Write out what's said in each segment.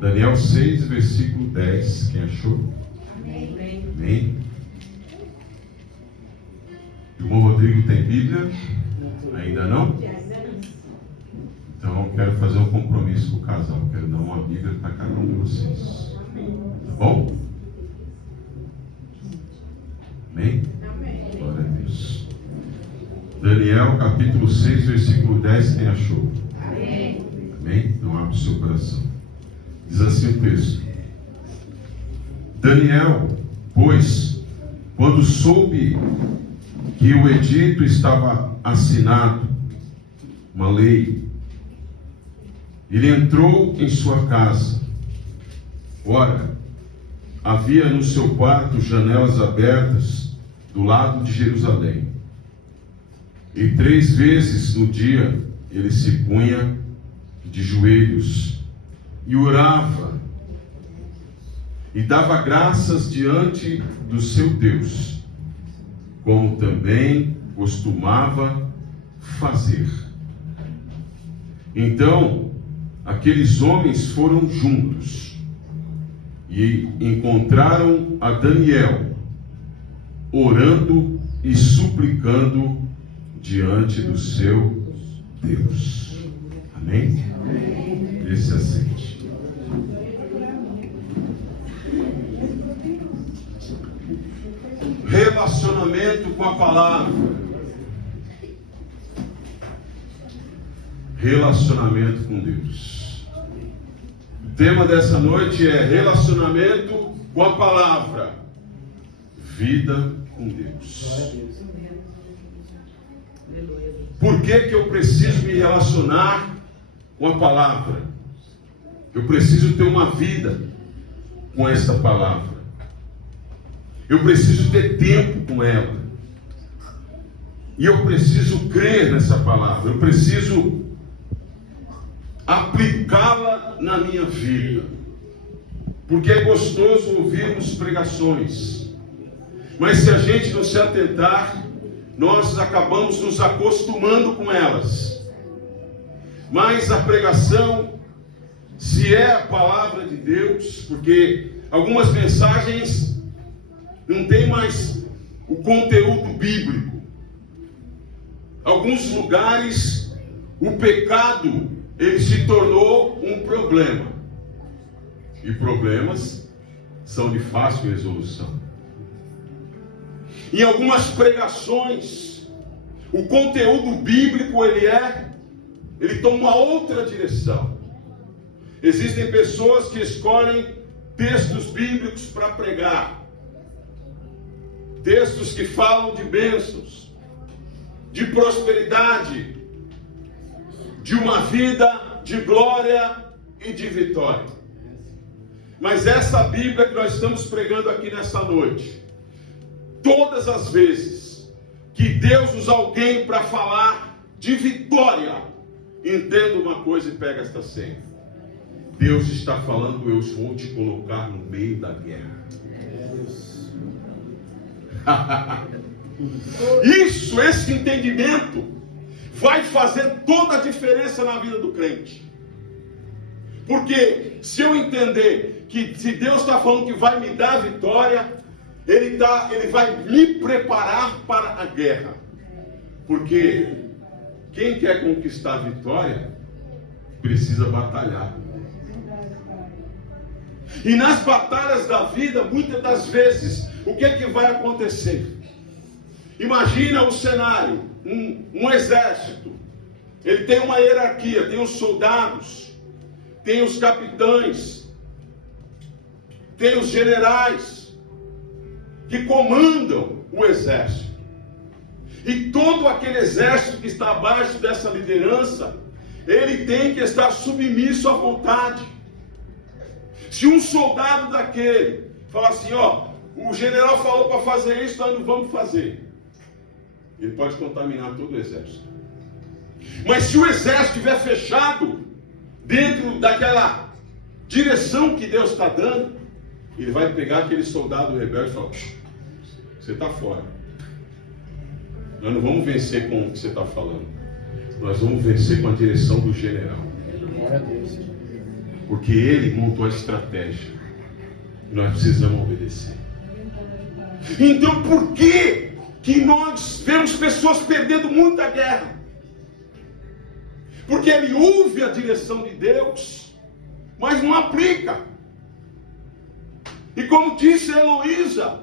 Daniel 6, versículo 10. Quem achou? Amém. Amém. O irmão Rodrigo tem Bíblia? Ainda não? Então eu quero fazer um compromisso com o casal. Quero dar uma Bíblia para cada um de vocês. Tá bom? Amém? Glória a Deus. Daniel capítulo 6, versículo 10. Quem achou? Amém. Amém? Então abre o seu coração. Diz assim o texto: Daniel, pois, quando soube que o edito estava assinado, uma lei, ele entrou em sua casa. Ora, havia no seu quarto janelas abertas do lado de Jerusalém. E 3 vezes no dia ele se punha de joelhos e orava e dava graças diante do seu Deus, como também costumava fazer. Então, aqueles homens foram juntos e encontraram a Daniel, orando e suplicando diante do seu Deus. Amém? Esse assente. Relacionamento com a palavra. Relacionamento com Deus. O tema dessa noite é relacionamento com a palavra. Vida com Deus. Por que eu preciso me relacionar com a palavra? Eu preciso ter uma vida com essa palavra. Eu preciso ter tempo com ela. E eu preciso crer nessa palavra. Eu preciso aplicá-la na minha vida. Porque é gostoso ouvirmos pregações. Mas se a gente não se atentar, nós acabamos nos acostumando com elas. Mas a pregação, se é a palavra de Deus, porque algumas mensagens não tem mais o conteúdo bíblico. Alguns lugares, o pecado, ele se tornou um problema. E problemas são de fácil resolução. Em algumas pregações, o conteúdo bíblico, ele toma uma outra direção. Existem pessoas que escolhem textos bíblicos para pregar. Textos que falam de bênçãos, de prosperidade, de uma vida de glória e de vitória. Mas essa Bíblia que nós estamos pregando aqui nessa noite, todas as vezes que Deus usa alguém para falar de vitória, entenda uma coisa e pega esta senha. Deus está falando: eu vou te colocar no meio da guerra. Esse entendimento vai fazer toda a diferença na vida do crente. Porque se eu entender que se Deus está falando que vai me dar vitória, Ele vai me preparar para a guerra. Porque quem quer conquistar a vitória precisa batalhar. E nas batalhas da vida, muitas das vezes, o que é que vai acontecer? Imagina o cenário, um exército. Ele tem uma hierarquia, tem os soldados, tem os capitães, tem os generais que comandam o exército. E todo aquele exército que está abaixo dessa liderança, ele tem que estar submisso à vontade. Se um soldado daquele falar assim: o general falou para fazer isso, nós não vamos fazer, ele pode contaminar todo o exército. Mas se o exército estiver fechado dentro daquela direção que Deus está dando, ele vai pegar aquele soldado rebelde e falar: você está fora. Nós não vamos vencer com o que você está falando. Nós vamos vencer com a direção do general. Porque Ele montou a estratégia. E nós precisamos obedecer. Então por que nós vemos pessoas perdendo muita guerra? Porque ele ouve a direção de Deus, mas não aplica. E como disse a Heloísa,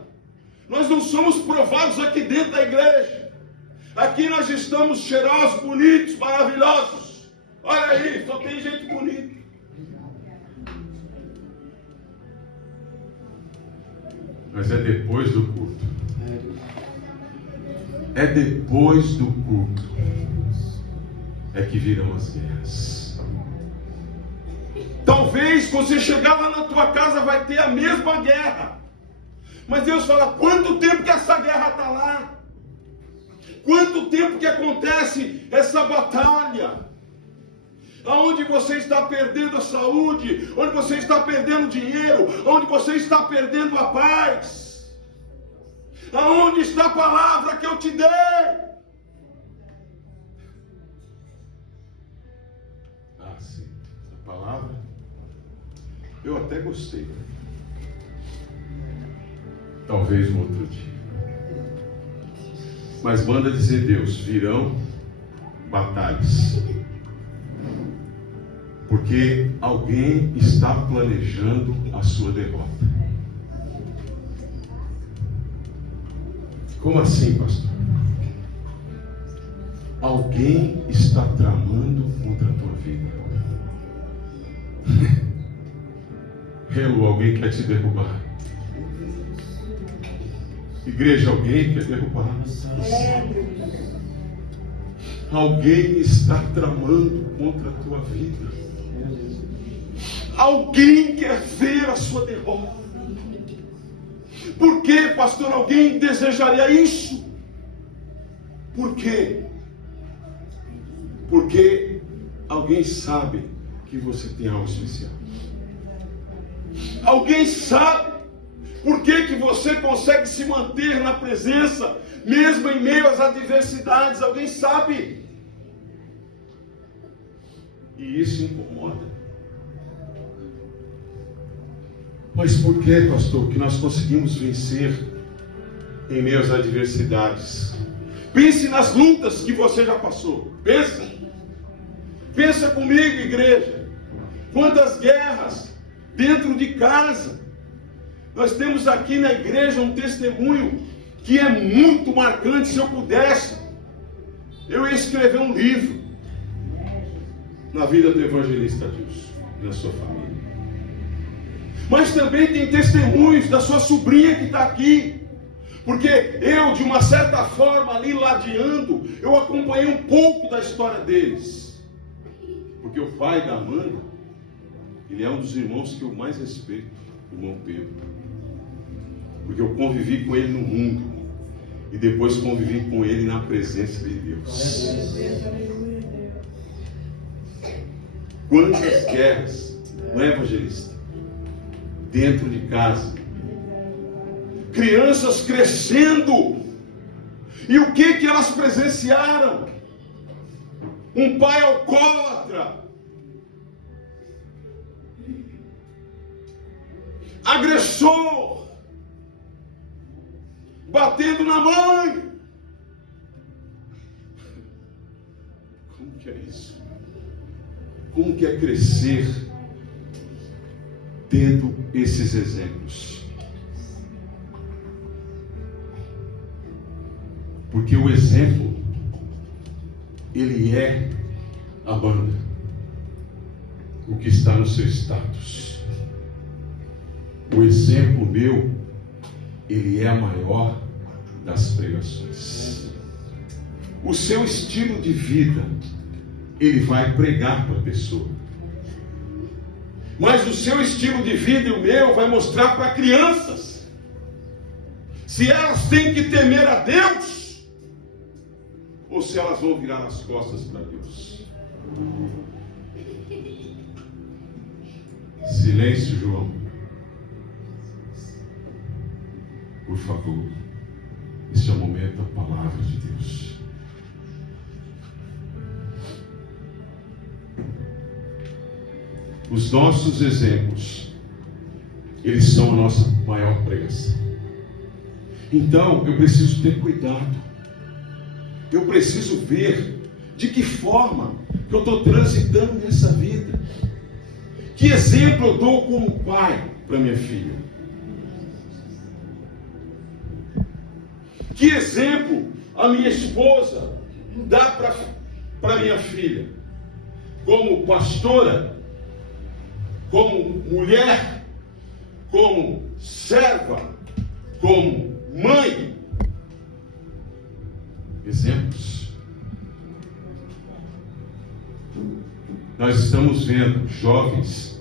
nós não somos provados aqui dentro da igreja. Aqui nós estamos cheirosos, bonitos, maravilhosos. Olha aí, só tem gente bonita. Mas é depois do culto. É depois do culto é que virão as guerras. Talvez você chegar lá na tua casa vai ter a mesma guerra. Mas Deus fala, quanto tempo que essa guerra está lá? Quanto tempo que acontece essa batalha? Aonde você está perdendo a saúde, onde você está perdendo dinheiro, onde você está perdendo a paz. Aonde está a palavra que eu te dei? Ah, sim, essa palavra eu até gostei. Talvez no outro dia. Mas manda dizer Deus, virão batalhas. Porque alguém está planejando a sua derrota. Como assim, pastor? Alguém está tramando contra a tua vida. Hello, alguém quer te derrubar. Igreja, alguém quer derrubar. Alguém está tramando contra a tua vida. Alguém quer ver a sua derrota. Por que, pastor, alguém desejaria isso? Por quê? Porque alguém sabe que você tem algo especial. Alguém sabe por que você consegue se manter na presença, mesmo em meio às adversidades. Alguém sabe. E isso incomoda. Mas por que, pastor, que nós conseguimos vencer em meio às adversidades? Pense nas lutas que você já passou. Pensa comigo, igreja. Quantas guerras dentro de casa. Nós temos aqui na igreja um testemunho que é muito marcante. Se eu pudesse, eu ia escrever um livro na vida do evangelista Adilson e da sua família. Mas também tem testemunhos da sua sobrinha que está aqui. Porque eu, de uma certa forma, ali ladeando, eu acompanhei um pouco da história deles. Porque o pai da Amanda, ele é um dos irmãos que eu mais respeito, o irmão Pedro. Porque eu convivi com ele no mundo. E depois convivi com ele na presença de Deus. Quantas guerras, não é, evangelista? Dentro de casa. Crianças crescendo. E o que elas presenciaram? Um pai alcoólatra. Agressor. Batendo na mãe. Como que é isso? Como que é crescer tendo esses exemplos? Porque o exemplo, ele é a banda, o que está no seu status. O exemplo meu, ele é a maior das pregações. O seu estilo de vida, ele vai pregar para a pessoa. Mas o seu estilo de vida e o meu vai mostrar para crianças se elas têm que temer a Deus ou se elas vão virar as costas para Deus. Silêncio, João. Por favor. Esse é o momento da palavra de Deus. os nossos exemplos, eles são a nossa maior presa. Então, eu preciso ter cuidado. Eu preciso ver de que forma que eu estou transitando nessa vida. Que exemplo eu dou como pai para minha filha? Que exemplo a minha esposa dá para minha filha? Como pastora, como mulher, como serva, como mãe. Exemplos. Nós estamos vendo jovens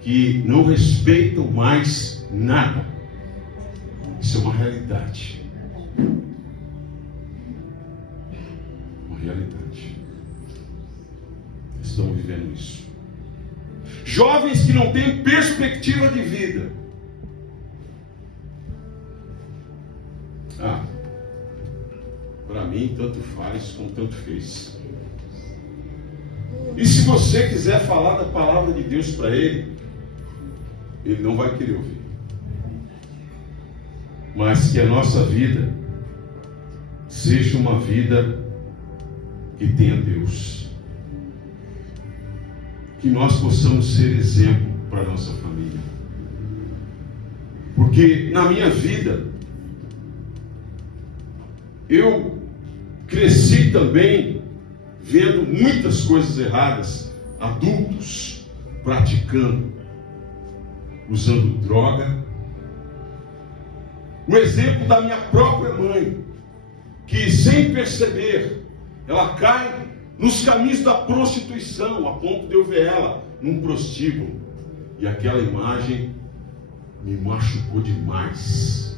que não respeitam mais nada. Isso é uma realidade. Uma realidade. Estamos vivendo isso. Jovens que não têm perspectiva de vida. Para mim, tanto faz como tanto fez. E se você quiser falar da palavra de Deus para ele, ele não vai querer ouvir. Mas que a nossa vida seja uma vida que tenha Deus. Que nós possamos ser exemplo para a nossa família. Porque na minha vida, eu cresci também vendo muitas coisas erradas, adultos praticando, usando droga. O exemplo da minha própria mãe, que sem perceber, ela cai nos caminhos da prostituição, a ponto de eu ver ela num prostíbulo. E aquela imagem me machucou demais.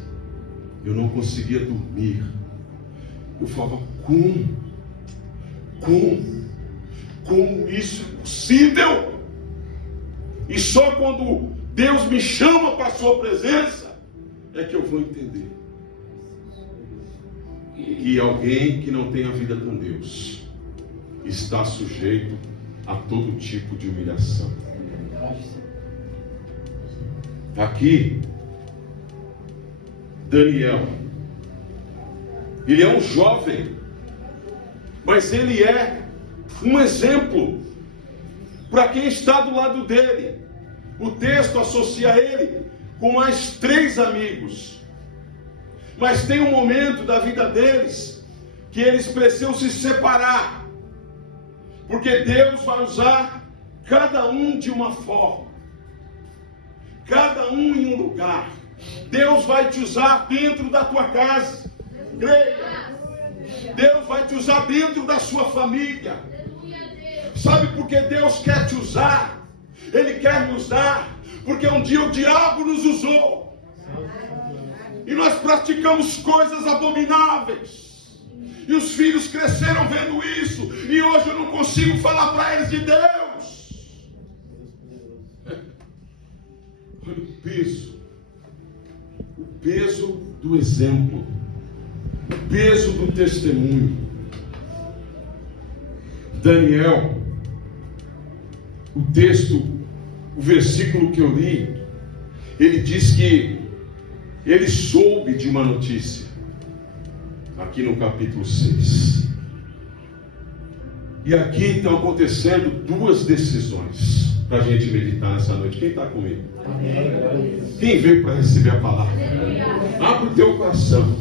Eu não conseguia dormir. Eu falava, como isso é possível? E só quando Deus me chama para a sua presença, é que eu vou entender. Que alguém que não tem a vida com Deus está sujeito a todo tipo de humilhação. Aqui, Daniel, ele é um jovem, mas ele é um exemplo para quem está do lado dele. O texto associa ele com mais 3 amigos. Mas tem um momento da vida deles que eles precisam se separar, porque Deus vai usar cada um de uma forma, cada um em um lugar. Deus vai te usar dentro da tua casa. Creia. Deus vai te usar dentro da sua família. Sabe por que Deus quer te usar? Ele quer me usar porque um dia o diabo nos usou e nós praticamos coisas abomináveis, e os filhos cresceram vendo isso, e hoje eu não consigo falar para eles de Deus. Olha o peso do exemplo, o peso do testemunho. Daniel, o texto, o versículo que eu li, ele diz que ele soube de uma notícia, aqui no capítulo 6. E aqui estão acontecendo 2 decisões para a gente meditar nessa noite. Quem está comigo? Amém. Quem veio para receber a palavra? Abre o teu coração.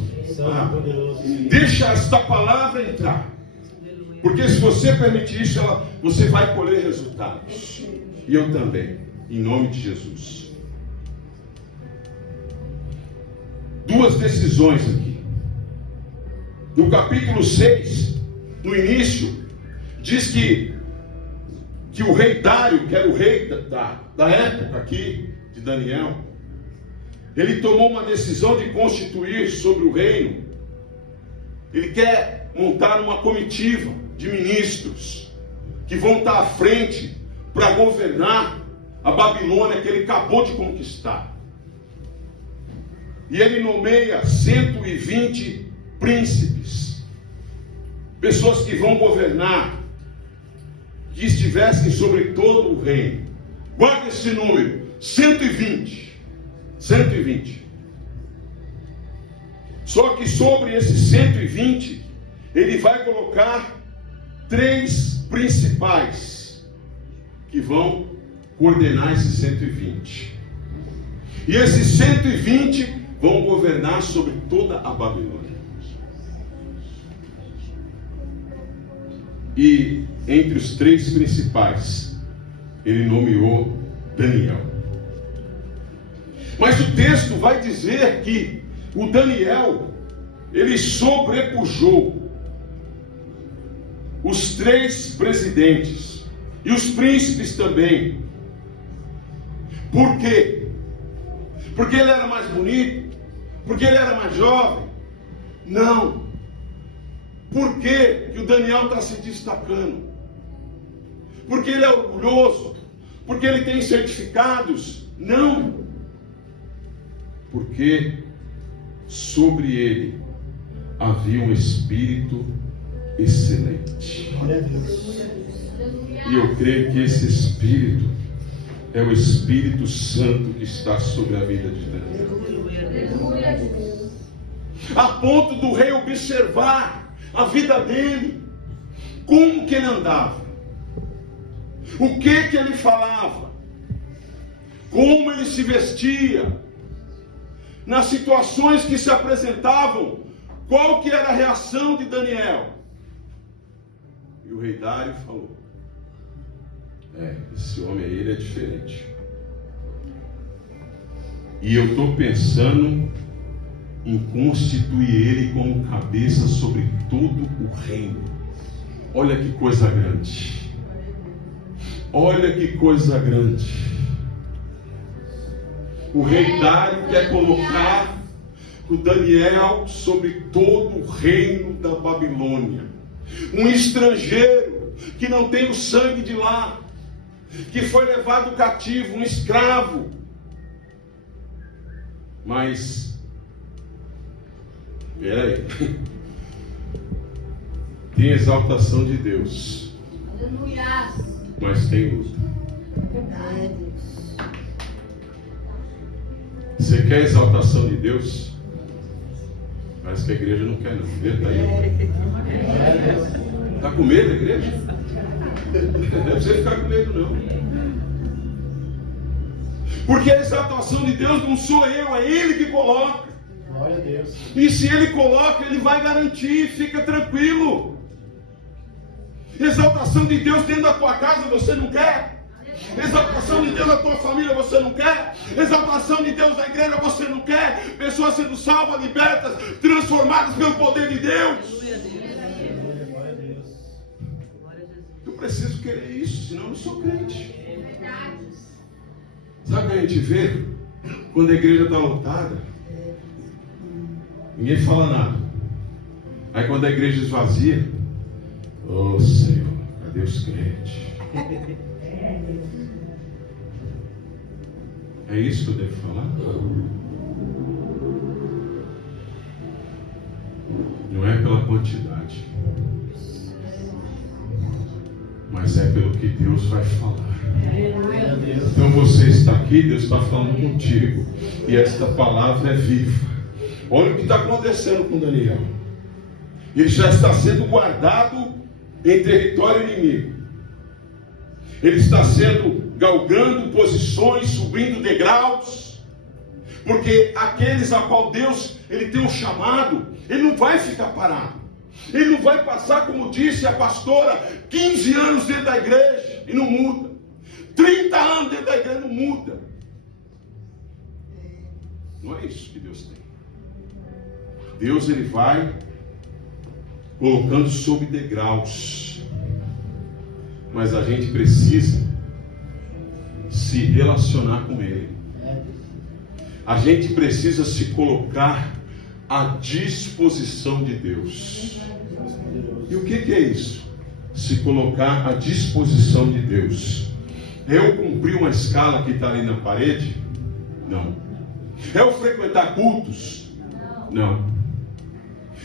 Deixa esta palavra entrar. Porque se você permitir isso, você vai colher resultados. E eu também, em nome de Jesus. 2 decisões aqui. No capítulo 6, no início, diz que o rei Dário, que era o rei da época aqui, de Daniel, ele tomou uma decisão de constituir sobre o reino. Ele quer montar uma comitiva de ministros que vão estar à frente para governar a Babilônia que ele acabou de conquistar. E ele nomeia 120 príncipes, pessoas que vão governar, que estivessem sobre todo o reino. Guarda esse número, 120. 120. Só que sobre esses 120, ele vai colocar 3 principais que vão coordenar esses 120. E esses 120 vão governar sobre toda a Babilônia. E entre os 3 principais, ele nomeou Daniel. Mas o texto vai dizer que o Daniel, ele sobrepujou os 3 presidentes e os príncipes também. Por quê? Porque ele era mais bonito? Porque ele era mais jovem? Não. Por que o Daniel está se destacando? Porque ele é orgulhoso? Porque ele tem certificados? Não. Porque sobre ele havia um espírito excelente. E eu creio que esse espírito é o Espírito Santo que está sobre a vida de Daniel. A ponto do rei observar a vida dele, como que ele andava, o que ele falava, como ele se vestia, nas situações que se apresentavam, qual que era a reação de Daniel. E o rei Dário falou: esse homem aí, ele é diferente. E eu estou pensando em constituir ele como cabeça sobre todo o reino. Olha que coisa grande. Olha que coisa grande. O rei Dário quer colocar o Daniel sobre todo o reino da Babilônia. Um estrangeiro que não tem o sangue de lá, que foi levado cativo, um escravo. Mas, peraí, tem exaltação de Deus, mas tem luta. Você quer exaltação de Deus? Parece que a igreja não quer, não. Está aí. Está com medo da igreja? Não deve você ficar com medo, não. Porque a exaltação de Deus não sou eu, é Ele que coloca. Glória a Deus. E se Ele coloca, Ele vai garantir, fica tranquilo. Exaltação de Deus dentro da tua casa você não quer? Exaltação de Deus na tua família você não quer? Exaltação de Deus na igreja você não quer? Pessoas sendo salvas, libertas, transformadas pelo poder de Deus. Glória a Deus. Eu preciso querer isso, senão eu não sou crente. Sabe o que a gente vê? Quando a igreja está lotada, ninguém fala nada. Aí quando a igreja esvazia, oh Senhor, cadê os crentes? É isso que eu devo falar? Não é pela quantidade, mas é pelo que Deus vai falar. Então você está aqui, Deus está falando contigo, e esta palavra é viva. Olha o que está acontecendo com Daniel. Ele já está sendo guardado em território inimigo. Ele está sendo galgando posições, subindo degraus, porque aqueles a qual Deus ele tem um chamado, ele não vai ficar parado. Ele não vai passar, como disse a pastora, 15 anos dentro da igreja e não muda. 30 anos dentro da igreja não muda. Não é isso que Deus tem. Deus ele vai colocando sob degraus. Mas a gente precisa se relacionar com Ele. A gente precisa se colocar à disposição de Deus. E o que é isso? Se colocar à disposição de Deus. É eu cumprir uma escala que está ali na parede? Não. É eu frequentar cultos? Não.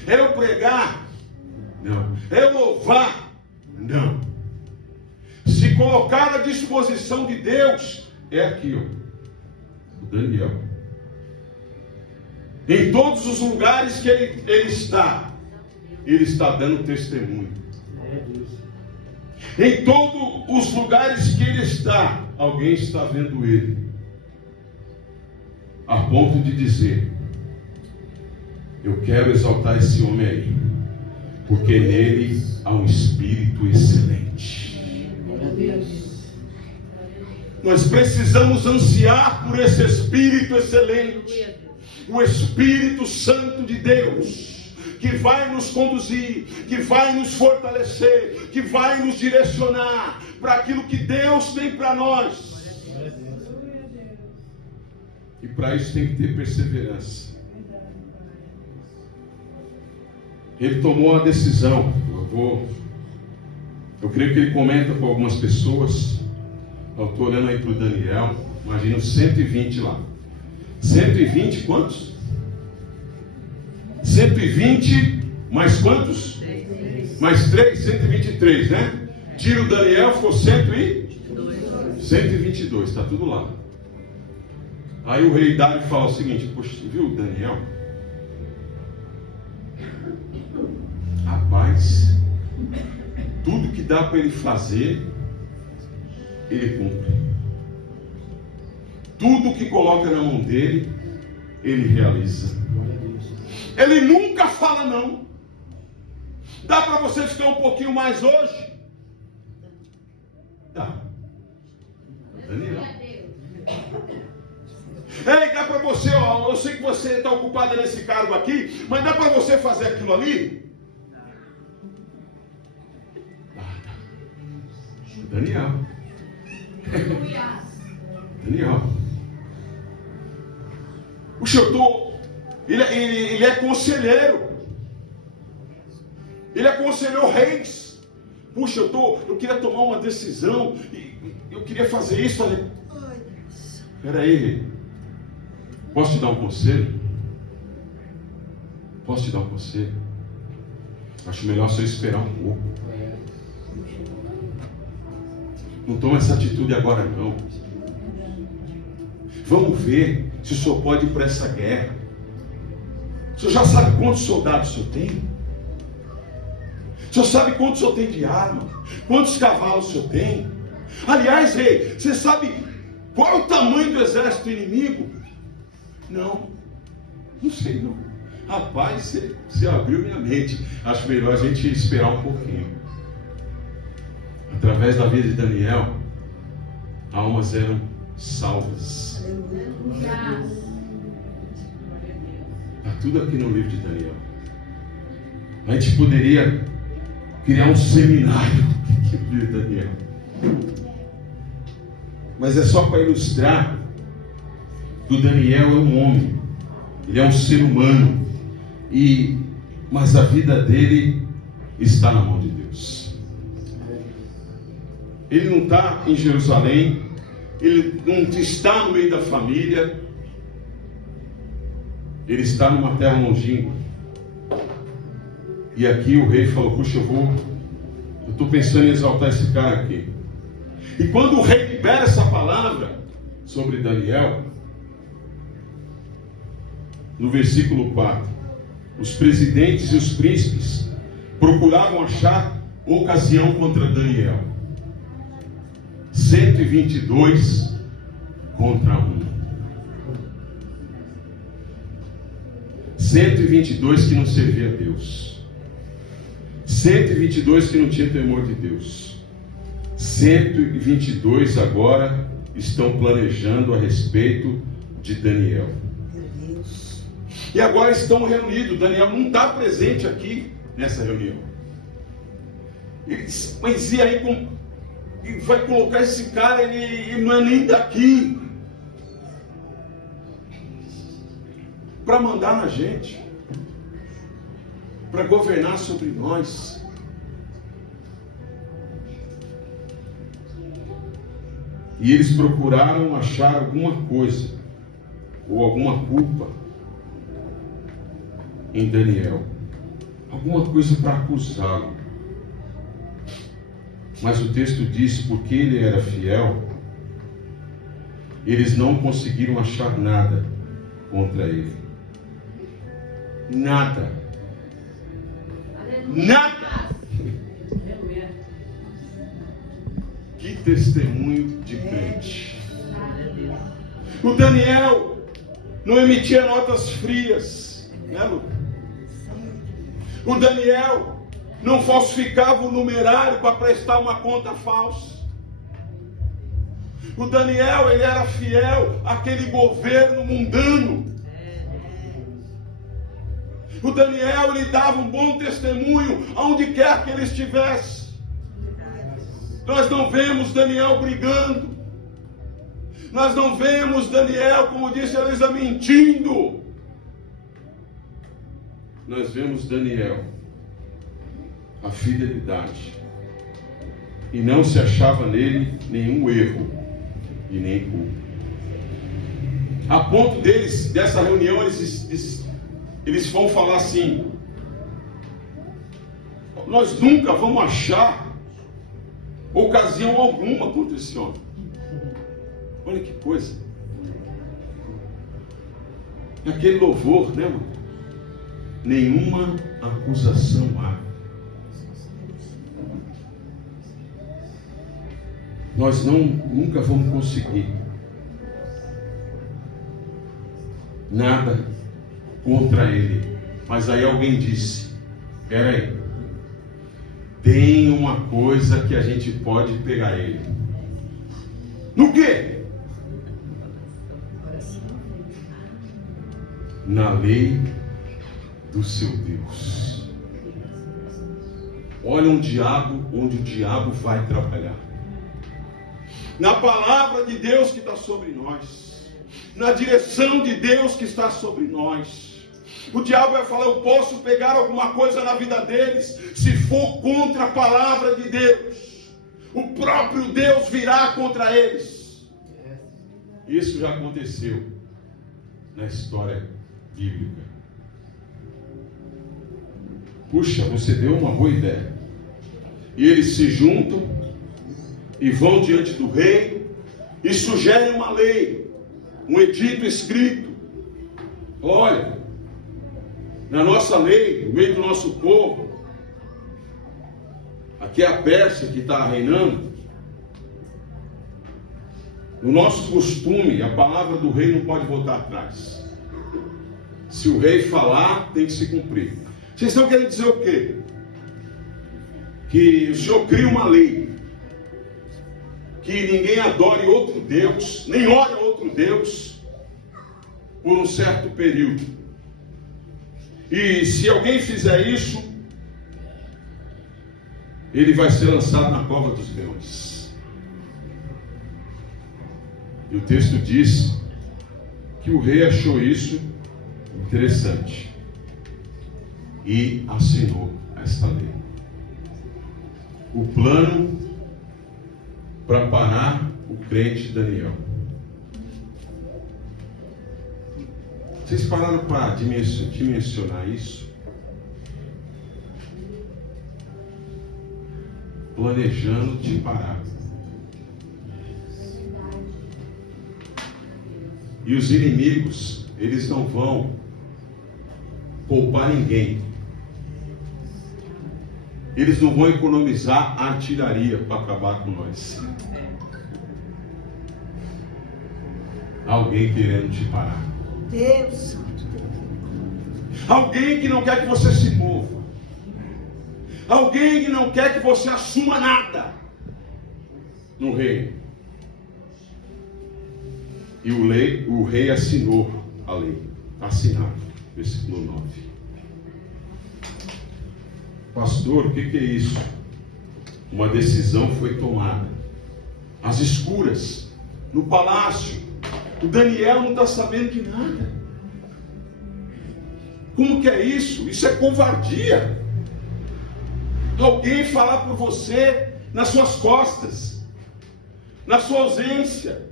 É eu pregar? Não. É eu louvar? Não. Se colocar à disposição de Deus é aqui, ó, o Daniel. Em todos os lugares que ele está dando testemunho. Em todos os lugares que ele está, alguém está vendo ele, a ponto de dizer: eu quero exaltar esse homem aí, porque nele há um espírito excelente. Nós precisamos ansiar por esse espírito excelente, o Espírito Santo de Deus, que vai nos conduzir, que vai nos fortalecer, que vai nos direcionar para aquilo que Deus tem para nós. E para isso tem que ter perseverança. Ele tomou uma decisão. Eu creio que ele comenta com algumas pessoas. Eu estou olhando aí para o Daniel. Imagina os 120 lá. 120 quantos? 120 mais quantos? Mais 3, 123, né? Tira o Daniel, ficou 122, está tudo lá. Aí o rei Dário fala o seguinte: poxa, viu o Daniel? Rapaz, tudo que dá para ele fazer, ele cumpre. Tudo que coloca na mão dele, ele realiza. Ele nunca fala não. Dá para você ficar um pouquinho mais hoje? Dá. Daniel. Ei, dá para você, ó, eu sei que você está ocupada nesse cargo aqui, mas dá para você fazer aquilo ali? Daniel. Daniel. Puxa, ele é conselheiro. Ele aconselhou reis. Puxa, eu queria tomar uma decisão. E eu queria fazer isso. Falei, espera aí, rei. Posso te dar um conselho? Posso te dar um conselho? Acho melhor você esperar um pouco. Não toma essa atitude agora não. Vamos ver se o senhor pode ir para essa guerra. O senhor já sabe quantos soldados o senhor tem? O senhor sabe quanto o senhor tem de arma? Quantos cavalos o senhor tem? Aliás, rei, você sabe qual é o tamanho do exército inimigo? Não sei não. Rapaz, você abriu minha mente. Acho melhor a gente esperar um pouquinho. Através da vida de Daniel, almas eram salvas. Está tudo aqui no livro de Daniel. A gente poderia criar um seminário aqui no livro de Daniel. Mas é só para ilustrar que o Daniel é um homem. Ele é um ser humano. Mas a vida dele está na mão de Deus. Ele não está em Jerusalém, ele não está no meio da família, ele está numa terra longínqua. E aqui o rei falou: puxa, eu estou pensando em exaltar esse cara aqui. E quando o rei libera essa palavra sobre Daniel, no versículo 4, os presidentes e os príncipes procuravam achar ocasião contra Daniel. 122 contra 1. 122 que não servia a Deus. 122 que não tinha temor de Deus. 122 agora estão planejando a respeito de Daniel. E agora estão reunidos. Daniel não está presente aqui nessa reunião. Mas e aí, e vai colocar esse cara, ele não é nem daqui, para mandar na gente, para governar sobre nós. E eles procuraram achar alguma coisa ou alguma culpa em Daniel, alguma coisa para acusá-lo. Mas o texto diz, porque ele era fiel, eles não conseguiram achar nada contra ele. Nada. Nada. Que testemunho de crente. O Daniel não emitia notas frias, né, Lucas? O Daniel não falsificava o numerário para prestar uma conta falsa. O Daniel, ele era fiel àquele governo mundano. O Daniel, ele dava um bom testemunho aonde quer que ele estivesse. Nós não vemos Daniel brigando. Nós não vemos Daniel, como disse a Elisa, mentindo. Nós vemos Daniel, a fidelidade. E não se achava nele nenhum erro e nem culpa. A ponto deles, dessa reunião, eles vão falar assim: nós nunca vamos achar ocasião alguma contra esse homem. Olha que coisa. Aquele louvor, né, mano? Nenhuma acusação há. Nós nunca vamos conseguir nada contra ele. Mas aí alguém disse: espera aí, tem uma coisa que a gente pode pegar ele. No quê? Na lei do seu Deus. Olha onde o diabo vai trabalhar. Na palavra de Deus que está sobre nós, na direção de Deus que está sobre nós. O diabo vai falar: eu posso pegar alguma coisa na vida deles, se for contra a palavra de Deus. O próprio Deus virá contra eles. Isso já aconteceu na história bíblica. Puxa, você deu uma boa ideia. E eles se juntam e vão diante do rei e sugerem uma lei, um edito escrito. Olha, na nossa lei, no meio do nosso povo, aqui é a Pérsia que está reinando. No nosso costume, a palavra do rei não pode voltar atrás. Se o rei falar, tem que se cumprir. Vocês estão querendo dizer o quê? Que o Senhor cria uma lei, que ninguém adore outro Deus, nem ore a outro Deus, por um certo período. E se alguém fizer isso, ele vai ser lançado na cova dos leões. E o texto diz que o rei achou isso interessante e assinou esta lei. O plano para parar o crente Daniel. Vocês pararam para dimensionar isso? Planejando te parar. E os inimigos, eles não vão poupar ninguém. Eles não vão economizar artilharia para acabar com nós. Alguém querendo te parar. Deus. Alguém que não quer que você se mova. Alguém que não quer que você assuma nada no reino. E o rei assinou a lei. Assinado. Versículo 9. Pastor, o que é isso? Uma decisão foi tomada. Às escuras, no palácio. O Daniel não está sabendo de nada. Como que é isso? Isso é covardia. Alguém falar por você nas suas costas, na sua ausência.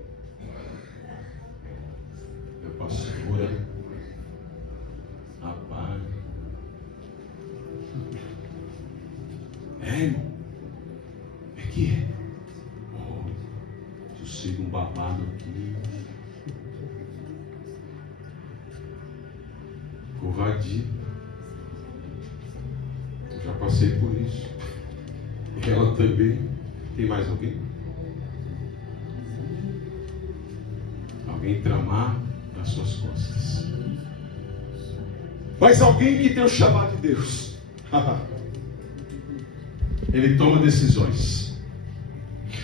Meu pastor, rapaz. É, irmão. É que Sossego um babado aqui. Covardia. Eu já passei por isso. E ela também. Tem mais alguém? Alguém tramar nas suas costas. Mas alguém que tem o chamado de Deus. Ele toma decisões.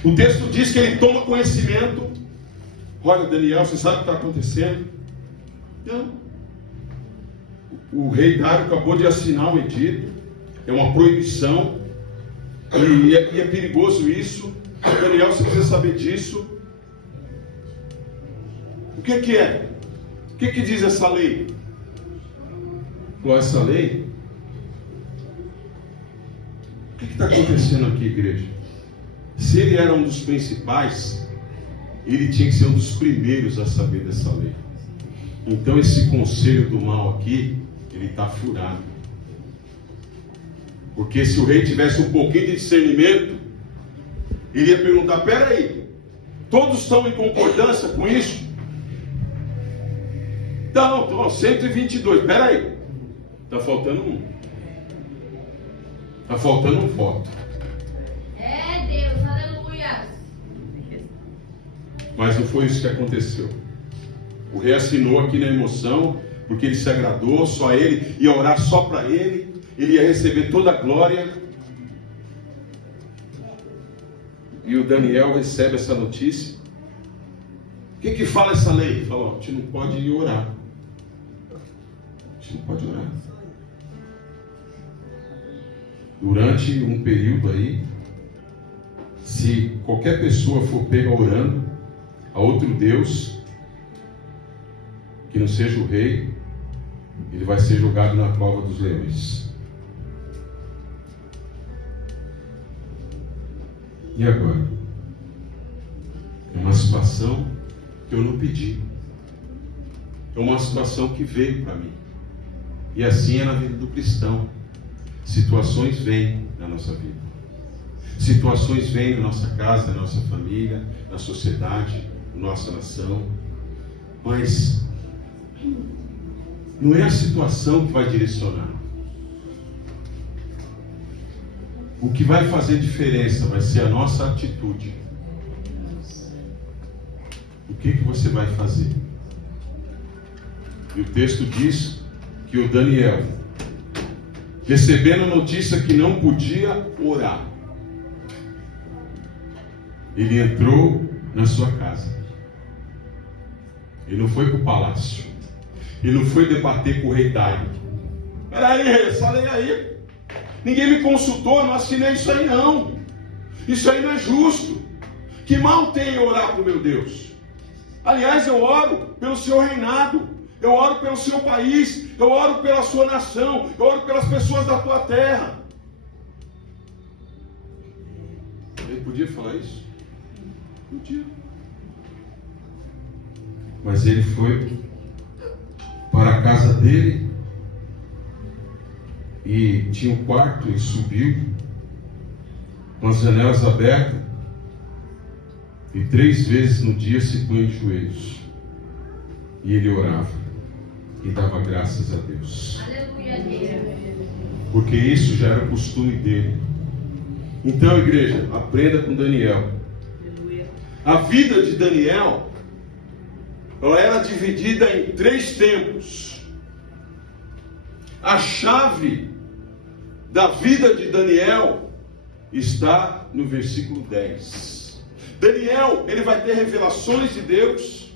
O texto diz que ele toma conhecimento. Olha, Daniel, você sabe o que está acontecendo? Não. O rei Dário acabou de assinar um edito. É uma proibição. E é perigoso isso. Daniel, você precisa saber disso. O que é? O que diz essa lei? Qual é essa lei? O que está acontecendo aqui, igreja? Se ele era um dos principais, ele tinha que ser um dos primeiros a saber dessa lei. Então esse conselho do mal aqui, ele está furado. Porque se o rei tivesse um pouquinho de discernimento, ele ia perguntar: peraí, todos estão em concordância com isso? Não, 122, peraí, está faltando um. Está faltando um voto. É Deus, aleluia. Mas não foi isso que aconteceu. O rei assinou aqui na emoção, porque ele se agradou, só ele ia orar só para ele, ele ia receber toda a glória. E o Daniel recebe essa notícia. O que fala essa lei? Fala: a gente não pode ir orar. A gente não pode orar. Durante um período aí, se qualquer pessoa for pega orando a outro Deus, que não seja o rei, ele vai ser jogado na cova dos leões. E agora? É uma situação que eu não pedi. É uma situação que veio para mim. E assim é na vida do cristão. Situações vêm na nossa vida. Situações vêm na nossa casa, na nossa família, na sociedade, na nossa nação. Mas não é a situação que vai direcionar. O que vai fazer diferença vai ser a nossa atitude. O que você vai fazer? E o texto diz que o Daniel, recebendo a notícia que não podia orar, ele entrou na sua casa. Ele não foi para o palácio. Ele não foi debater com o rei Dário. Peraí, rei, essa lei aí, ninguém me consultou, eu não assinei isso aí não. Isso aí não é justo. Que mal tem eu orar para o meu Deus? Aliás, eu oro pelo seu reinado, eu oro pelo seu país, eu oro pela sua nação, eu oro pelas pessoas da tua terra. Ele podia falar isso? Podia. Mas ele foi para a casa dele e tinha um quarto, ele subiu com as janelas abertas e 3 vezes no dia se punha de joelhos e ele orava e dava graças a Deus. Aleluia, Deus. Porque isso já era o costume dele. Então, igreja, aprenda com Daniel. A vida de Daniel, ela era dividida em 3 tempos. A chave da vida de Daniel está no versículo 10. Daniel, ele vai ter revelações de Deus,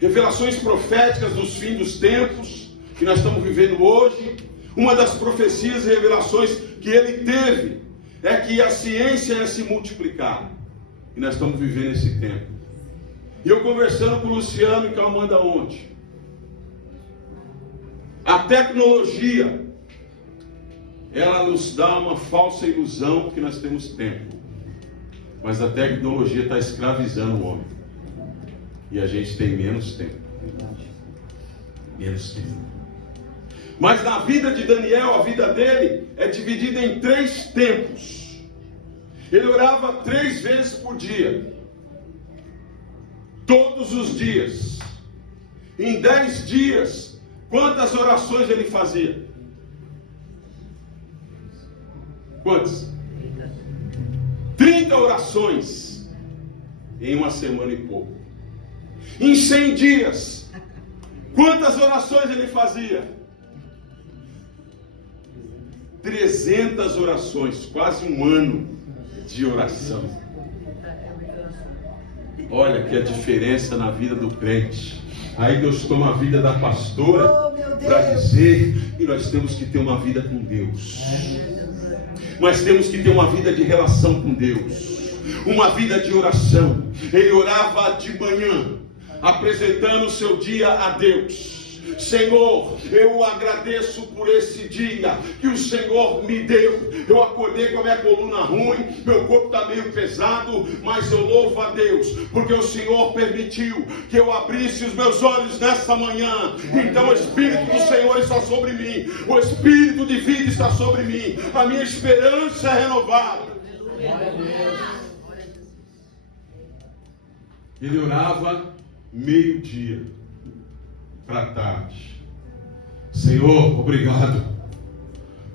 revelações proféticas dos fins dos tempos que nós estamos vivendo hoje. Uma das profecias e revelações que ele teve é que a ciência ia se multiplicar. E nós estamos vivendo esse tempo. E eu conversando com o Luciano e com a Amanda ontem. A tecnologia, ela nos dá uma falsa ilusão que nós temos tempo. Mas a tecnologia está escravizando o homem. E a gente tem menos tempo. Menos tempo. Mas na vida de Daniel, a vida dele é dividida em 3 tempos. Ele orava 3 vezes por dia. todos os dias. Em 10 dias, quantas orações ele fazia? Quantas? 30 orações em uma semana e pouco. Em 100 dias, quantas orações ele fazia? 300 orações, quase um ano de oração. Olha que a diferença na vida do crente. Aí Deus toma a vida da pastora para dizer que nós temos que ter uma vida com Deus. Nós temos que ter uma vida de relação com Deus, uma vida de oração. Ele orava de manhã, apresentando o seu dia a Deus. Senhor, eu agradeço por esse dia que o Senhor me deu. Eu acordei com a minha coluna ruim, meu corpo está meio pesado, mas eu louvo a Deus, porque o Senhor permitiu que eu abrisse os meus olhos nessa manhã. Então o Espírito do Senhor está sobre mim, o Espírito de vida está sobre mim, a minha esperança é renovada. Ele orava meio-dia para tarde. Senhor, obrigado.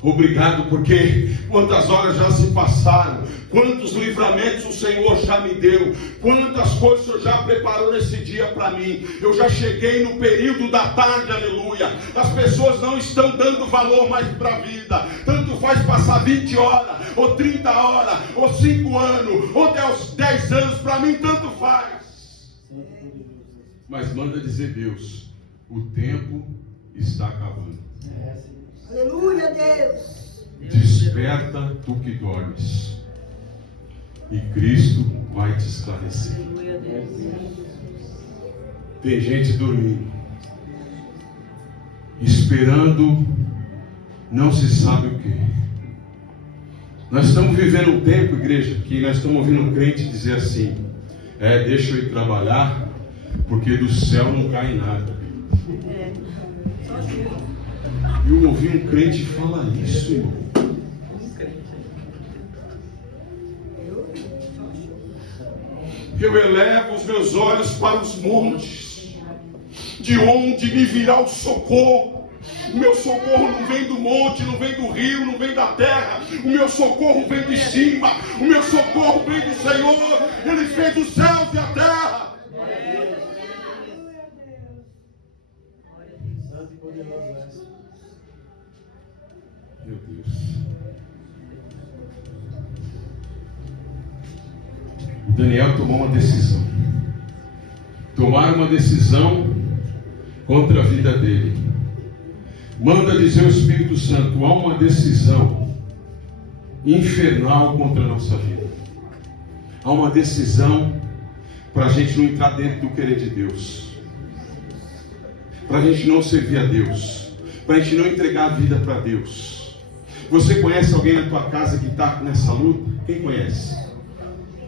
Obrigado porque quantas horas já se passaram, quantos livramentos o Senhor já me deu, quantas coisas o Senhor já preparou nesse dia para mim. Eu já cheguei no período da tarde, aleluia. As pessoas não estão dando valor mais para a vida. Tanto faz passar 20 horas, ou 30 horas, ou 5 anos, ou 10 anos, para mim tanto faz. Mas manda dizer Deus, o tempo está acabando. Aleluia, Deus. Desperta tu que dormes, e Cristo vai te esclarecer. Tem gente dormindo, esperando não se sabe o que. Nós estamos vivendo um tempo, igreja, que nós estamos ouvindo um crente dizer assim: deixa eu ir trabalhar, porque do céu não cai nada. Eu ouvi um crente falar isso, irmão. Eu elevo os meus olhos para os montes, de onde me virá o socorro. O meu socorro não vem do monte, não vem do rio, não vem da terra. O meu socorro vem de cima. O meu socorro vem do Senhor. Ele fez os céus e a terra. Meu Deus. O Daniel tomou uma decisão. Tomar uma decisão contra a vida dele. Manda dizer o Espírito Santo: há uma decisão infernal contra a nossa vida. Há uma decisão para a gente não entrar dentro do querer de Deus, para a gente não servir a Deus, para a gente não entregar a vida para Deus. Você conhece alguém na tua casa que está nessa luta? Quem conhece?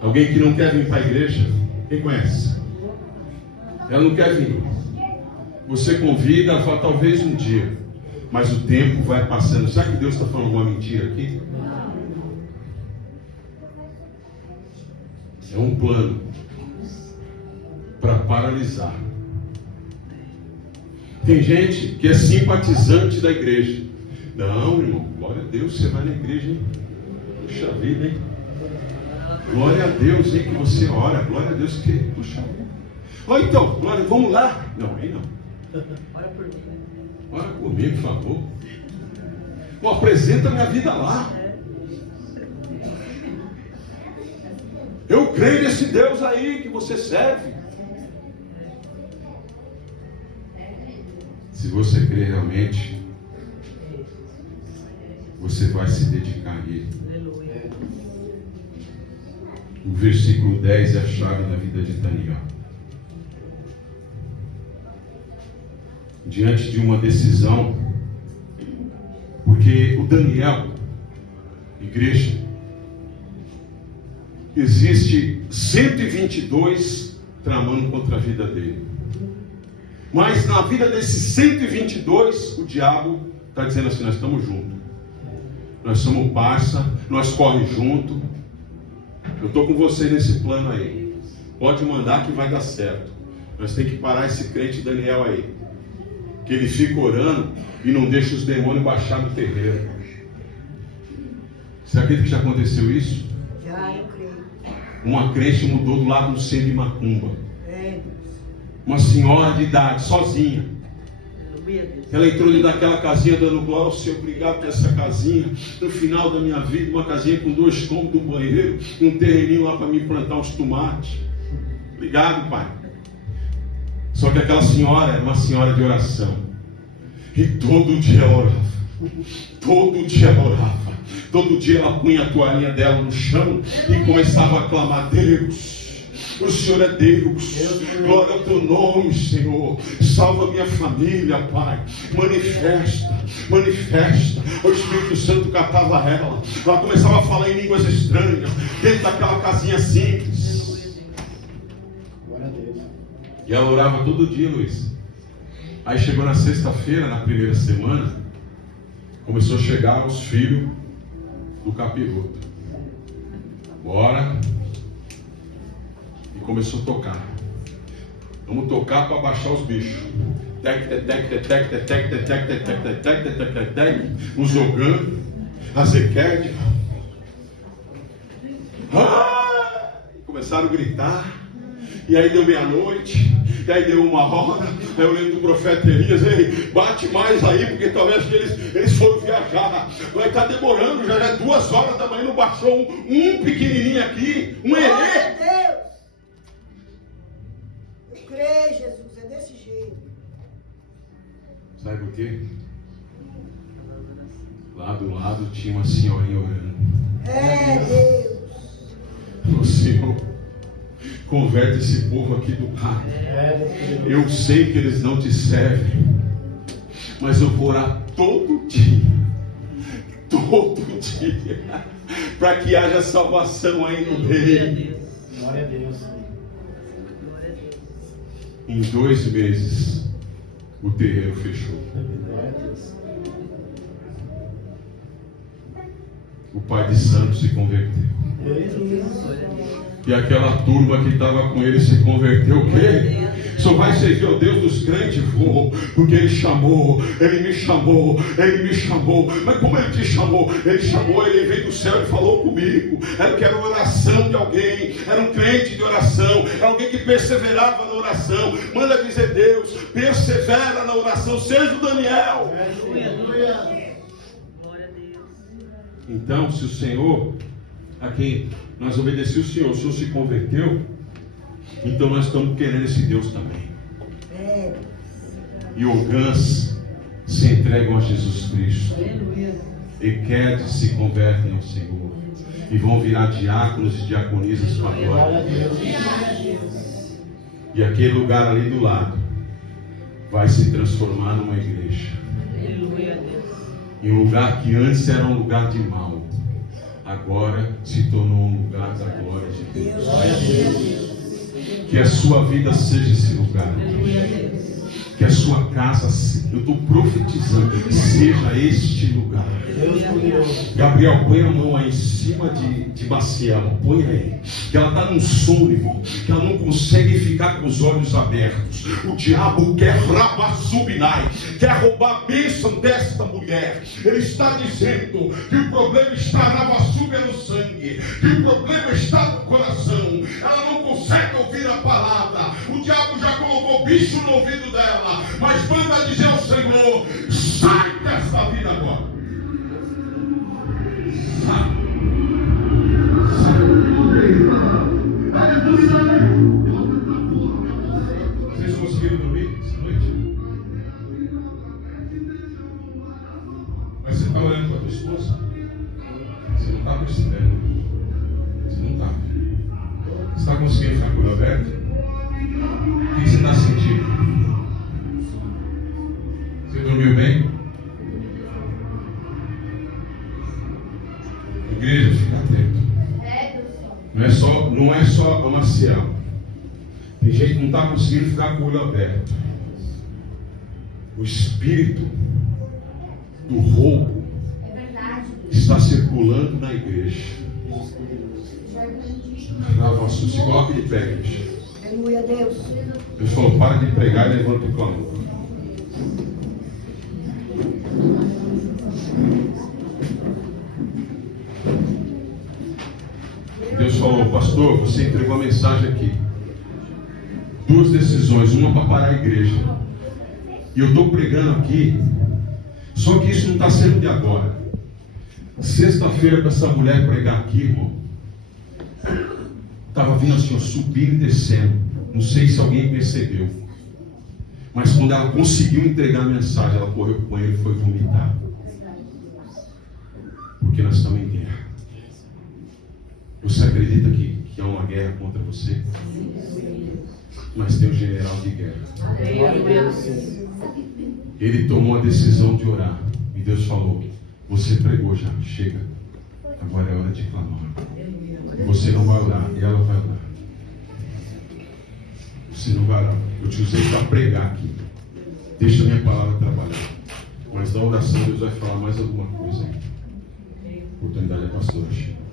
Alguém que não quer vir para a igreja? Quem conhece? Ela não quer vir. Você convida, ela fala talvez um dia, mas o tempo vai passando. Será que Deus está falando alguma mentira aqui? É um plano para paralisar. Tem gente que é simpatizante da igreja. Não, irmão, glória a Deus, você vai na igreja, hein? Puxa vida, hein? Glória a Deus, hein, que você ora. Glória a Deus que... Puxa vida. Ó, então, glória, vamos lá. Não, aí não. Ora por mim. Ora comigo, por favor. Bom, apresenta minha vida lá. Eu creio nesse Deus aí que você serve. Se você crê realmente, você vai se dedicar a Ele. O versículo 10 é a chave da vida de Daniel. Diante de uma decisão, porque o Daniel, igreja, existe 122 tramando contra a vida dele. Mas na vida desses 122, o diabo está dizendo assim: nós estamos juntos. Nós somos parça, nós corremos junto. Eu estou com você nesse plano aí. Pode mandar que vai dar certo. Mas tem que parar esse crente Daniel aí. Que ele fica orando e não deixa os demônios baixar no terreiro. Você acredita que já aconteceu isso? Já, eu creio. Uma crente mudou do lado do centro de macumba. É. Uma senhora de idade, sozinha. Aleluia, Deus. Ela entrou dentro daquela casinha dando glória ao Senhor, obrigado por essa casinha. No final da minha vida, uma casinha com 2 cômodos, um banheiro, um terreninho lá para me plantar uns tomates. Obrigado, Pai. Só que aquela senhora era uma senhora de oração. E todo dia ela orava. Todo dia ela orava. Todo dia ela punha a toalhinha dela no chão e começava a clamar: Deus, o Senhor é Deus, glória ao teu nome, Senhor, salva minha família, Pai, manifesta, o Espírito Santo catava ela começava a falar em línguas estranhas, dentro daquela casinha simples, Glória a Deus. e ela orava todo dia, Luiz. Aí chegou na sexta-feira, na primeira semana, começou a chegar os filhos do capiroto. Bora. E começou a tocar. Vamos tocar para baixar os bichos. O Zogando, a Zequete. Começaram a gritar. E aí deu meia-noite. E aí deu 1h. Aí eu lembro do profeta Elias: ei, bate mais aí, porque talvez eles foram viajar. Vai estar demorando, já é 2h da manhã, não baixou um pequenininho aqui, um herê. Glória a Deus. Eu creio, Jesus, é desse jeito. Sabe por quê? Lá do lado tinha uma senhorinha orando. É Deus. O Senhor, converte esse povo aqui do lado. Eu sei que eles não te servem, mas eu vou orar todo dia, para que haja salvação aí no meio. Glória a Deus. Em 2 meses, o terreiro fechou. Glória a Deus. O pai de santo se converteu. E aquela turma que estava com ele se converteu. O quê? Só vai servir ao Deus dos crentes? Vou, porque ele me chamou. Mas como ele te chamou? Ele veio do céu e falou comigo. Era que era uma oração de alguém, era um crente de oração, era alguém que perseverava na oração. Manda dizer: Deus, persevera na oração, seja o Daniel. Então, se o Senhor, a quem nós obedecemos o Senhor se converteu, então nós estamos querendo esse Deus também. E orgãs se entregam a Jesus Cristo. E quedes se convertem ao Senhor. E vão virar diáconos e diaconisas para a glória de Deus. E aquele lugar ali do lado vai se transformar numa igreja. Em um lugar que antes era um lugar de mal, agora se tornou um lugar da glória de Deus. Que a sua vida seja esse lugar. Que a sua casa, eu estou profetizando, seja este lugar. Gabriel, põe a mão aí em cima de Maciel, põe aí. Que ela está num sono, irmão, que ela não consegue ficar com os olhos abertos. O diabo quer rabasubinai, quer roubar a bênção desta mulher. Ele está dizendo que o problema está na vassúbia no sangue, que o problema está no coração. Ela não consegue ouvir a palavra. O diabo já colocou bicho no ouvido dela, mas manda dizer ao Senhor: sai dessa vida agora. Vocês conseguiram dormir essa noite? Mas você está olhando para a tua esposa? Você não está percebendo. Você não está. Você está conseguindo ficar com o olho aberto? O que você está sentindo? Você dormiu bem? Igreja, fica atento. Não é só a Maciel. Tem gente que não está conseguindo ficar com o olho aberto. O espírito do roubo está circulando na igreja. Se coloca de pé, igreja. Aleluia, Deus. Deus falou, para de pregar e levanta o clamor. Deus falou, pastor, você entregou uma mensagem aqui. 2 decisões, uma para parar a igreja. E eu estou pregando aqui, só que isso não está sendo de agora. Sexta-feira, para essa mulher pregar aqui, irmão, estava vindo assim, ó, subindo e descendo. Não sei se alguém percebeu. Mas quando ela conseguiu entregar a mensagem, ela correu para o banheiro e foi vomitar. Porque nós estamos em guerra. Você acredita que há uma guerra contra você? Mas tem um general de guerra. Ele tomou a decisão de orar. E Deus falou, você pregou já, chega. Agora é hora de clamar. Você não vai orar, e ela vai orar. Você não vai orar. Eu te usei para pregar aqui. Deixa a minha palavra trabalhar. Mas na oração Deus vai falar mais alguma coisa aí. A oportunidade é pastora, chega.